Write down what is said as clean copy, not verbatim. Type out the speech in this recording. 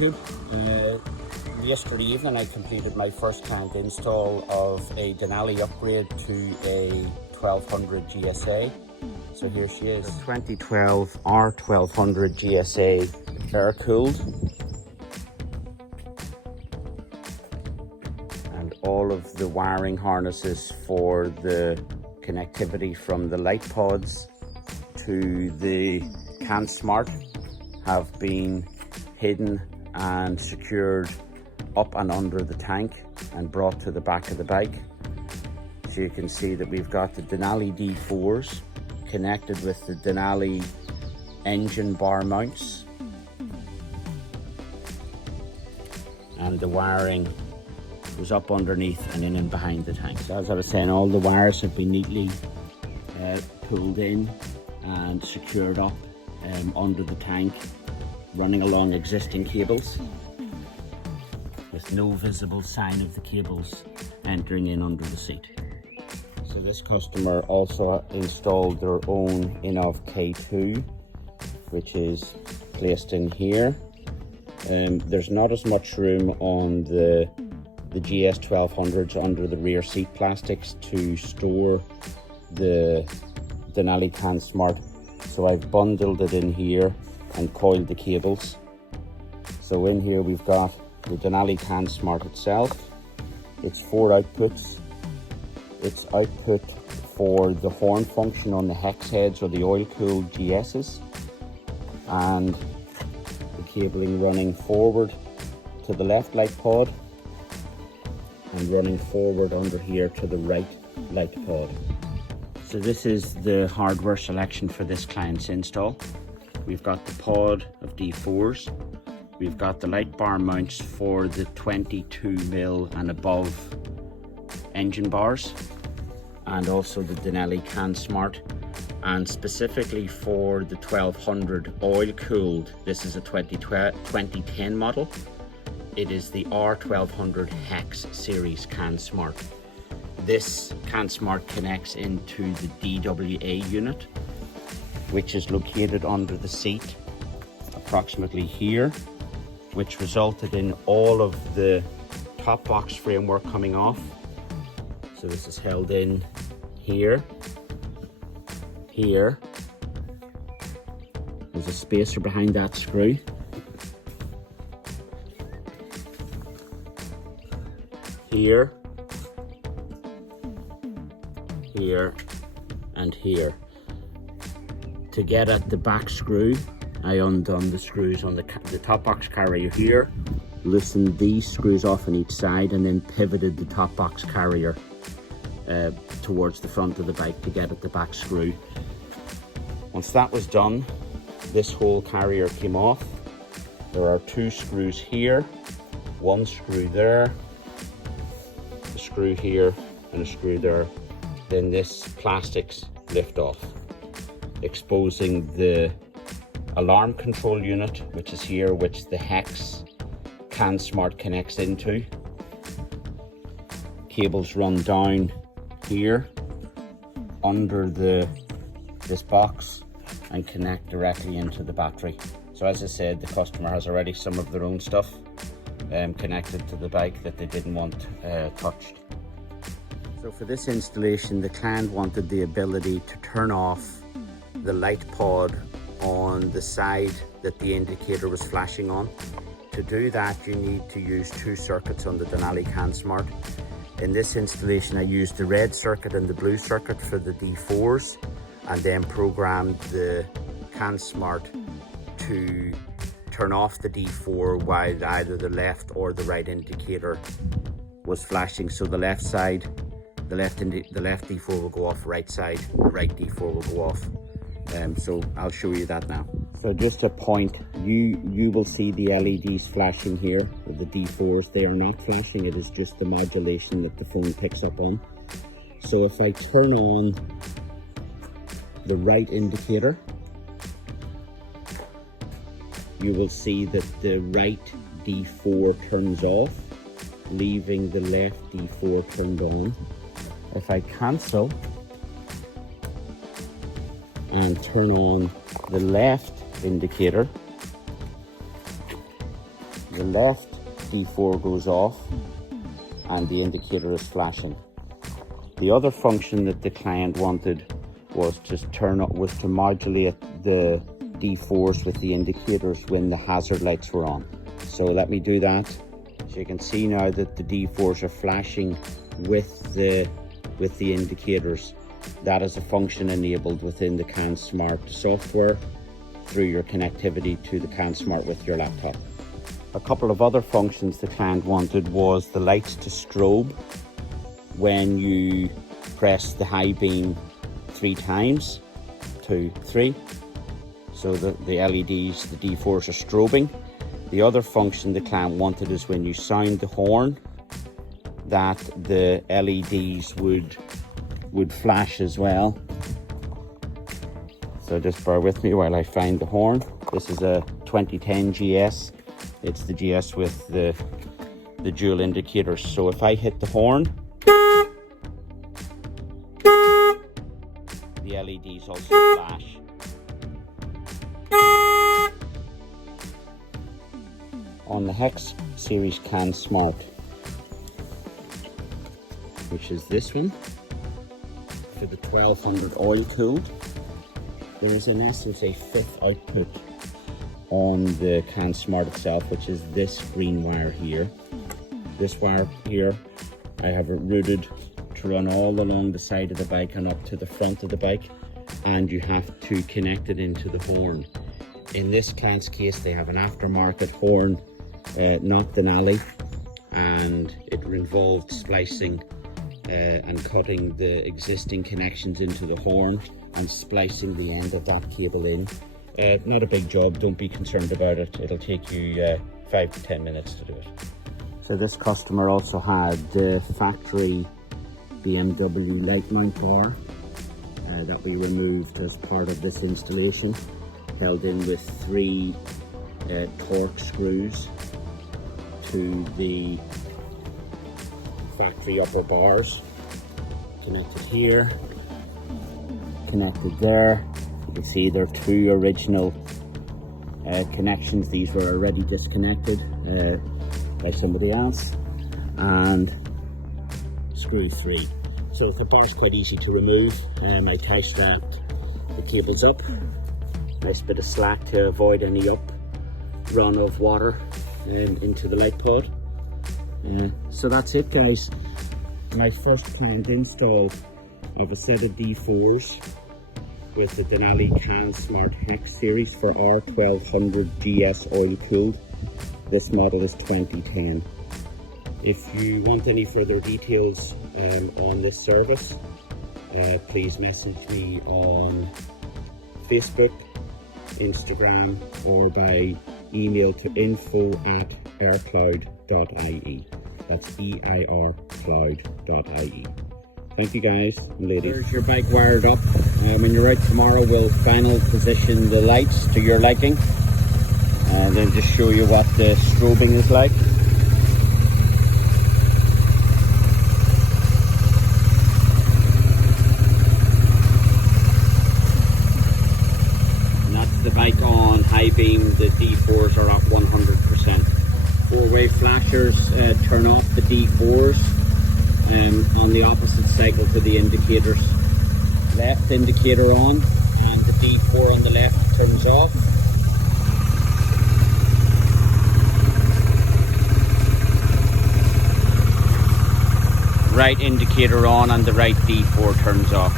YouTube. Yesterday evening I completed my first client install of a Denali upgrade to a 1200 GSA. So here she is. The 2012 R1200 GSA air cooled. And all of the wiring harnesses for the connectivity from the light pods to the CanSmart have been hidden and secured up and under the tank and brought to the back of the bike. So you can see that we've got the Denali D4s connected with the Denali engine bar mounts, and the wiring was up underneath and in and behind the tank. So as I was saying, all the wires have been neatly pulled in and secured up under the tank, running along existing cables with no visible sign of the cables entering in under the seat. So this customer also installed their own Innov K2, which is placed in here. There's not as much room on the GS 1200s under the rear seat plastics to store the Denali CanSmart, so I've bundled it in here and coiled the cables. So in here we've got the Denali CanSmart itself, its 4 outputs, its output for the horn function on the hex heads or the oil-cooled GSs, and the cabling running forward to the left light pod and running forward under here to the right light pod. So this is the hardware selection for this client's install. We've got the pod of D4s. We've got the light bar mounts for the 22mm and above engine bars, and also the Denali CanSmart. And specifically for the 1200 oil cooled, this is a 2010 model. It is the R1200 Hex series CanSmart. This CanSmart connects into the DWA unit, which is located under the seat approximately here, which resulted in all of the top box framework coming off. So this is held in here. Here there's a spacer behind that screw. Here, here, and here. To get at the back screw, I undone the screws on the top box carrier here, loosened these screws off on each side, and then pivoted the top box carrier towards the front of the bike to get at the back screw. Once that was done, this whole carrier came off. There are 2 screws here, 1 screw there, a screw here, and a screw there. Then this plastics lift off, exposing the alarm control unit, which is here, which the Hex CanSmart connects into. Cables run down here under this box and connect directly into the battery. So as I said, the customer has already some of their own stuff connected to the bike that they didn't want touched. So for this installation, the client wanted the ability to turn off the light pod on the side that the indicator was flashing on. To do that, you need to use 2 circuits on the Denali CanSmart. In this installation, I used the red circuit and the blue circuit for the D4s, and then programmed the CanSmart to turn off the D4 while either the left or the right indicator was flashing. So the left side, the left D4 will go off, right side, the right D4 will go off. So I'll show you that now. So just a point, you will see the LEDs flashing here. The D4s, they are not flashing, it is just the modulation that the phone picks up on. So if I turn on the right indicator, you will see that the right D4 turns off, leaving the left D4 turned on. If I cancel and turn on the left indicator, the left D4 goes off and the indicator is flashing. The other function that the client wanted was to modulate the D4s with the indicators when the hazard lights were on. So let me do that. So you can see now that the D4s are flashing with the indicators. That is a function enabled within the CanSmart software through your connectivity to the CanSmart with your laptop. A couple of other functions the client wanted was the lights to strobe when you press the high beam 3 times, 2, 3. So the LEDs, the D4s are strobing. The other function the client wanted is when you sound the horn, that the LEDs would flash as well. So just bear with me while I find the horn. This is a 2010 GS. It's the GS with the dual indicators. So if I hit the horn, the LEDs also flash. On the Hex series CanSmart, which is this one, for the 1200 oil cooled, there is in essence a 5th output on the CanSmart itself, which is this green wire here. This wire here I have it routed to run all along the side of the bike and up to the front of the bike, and you have to connect it into the horn. In this client's case, they have an aftermarket horn, not Denali, and it involved splicing and cutting the existing connections into the horn and splicing the end of that cable in. Not a big job, don't be concerned about it. It'll take you 5 to 10 minutes to do it. So this customer also had the factory BMW light mount bar that we removed as part of this installation, held in with 3 torque screws to the factory upper bars, connected here, connected there. You can see there are 2 original connections. These were already disconnected by somebody else, and screw 3. So the bar's quite easy to remove. I tie strapped the cables up. Nice bit of slack to avoid any run of water into the light pod. So that's it, guys. My first planned install of a set of D4s with the Denali CanSmart Hex series for R1200GSA oil cooled. This model is 2010. If you want any further details on this service, please message me on Facebook, Instagram, or by email to info@aircloud.ie. That's EIRcloud.ie. Thank you, guys and ladies. There's your bike wired up. When you're out tomorrow, we'll final position the lights to your liking, and then just show you what the strobing is like. And that's the bike on high beam. The D4s are at 100%. 4-way flashers turn off the D4s on the opposite cycle to the indicators. Left indicator on, and the D4 on the left turns off. Right indicator on, and the right D4 turns off.